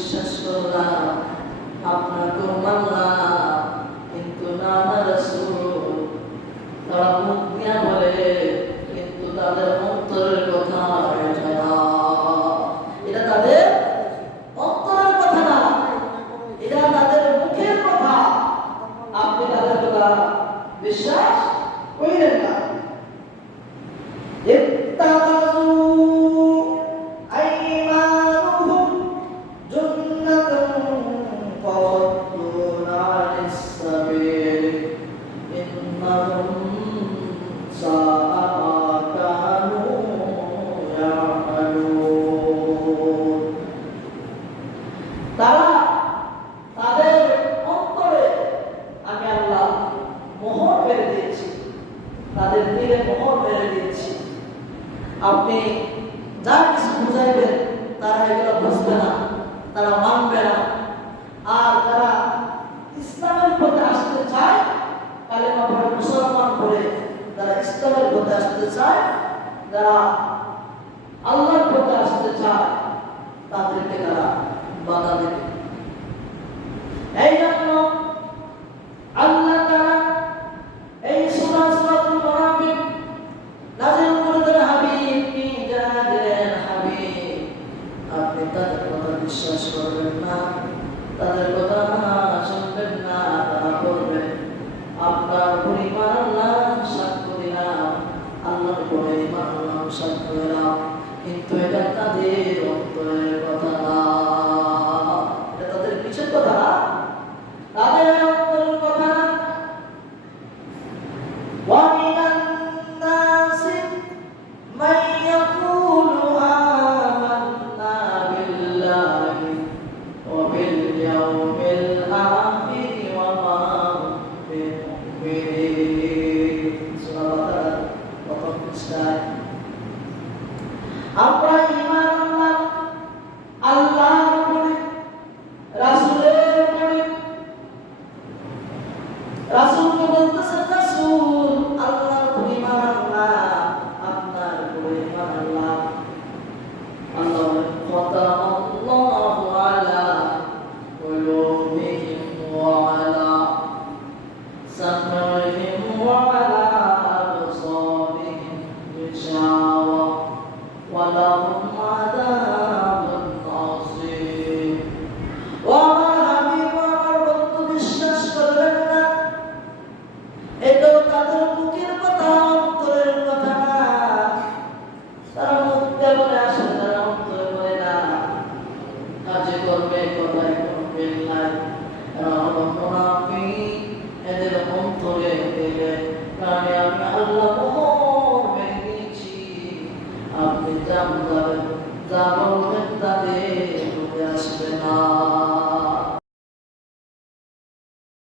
বিশ্বাস করলাম আপনাকে মানলাম কিন্তু না না রসুল। তারা মুখ দিয়া বলে কিন্তু তাদের আপনি যা কিছু বুঝাইবেন, তারা এগুলো বুঝবে না, তারা মানবে না। আর তারা ইসলামের পথে আসতে চায়, কালেমা পড়ে মুসলমান করে তারা ইসলামের পথে আসতে চায়, যারা তাদের কথা বিশ্বাস করবেন না তাদের কথা না শুনবেন আপনার জাহান্নামে যারা বলবেন তাদের আসবে না।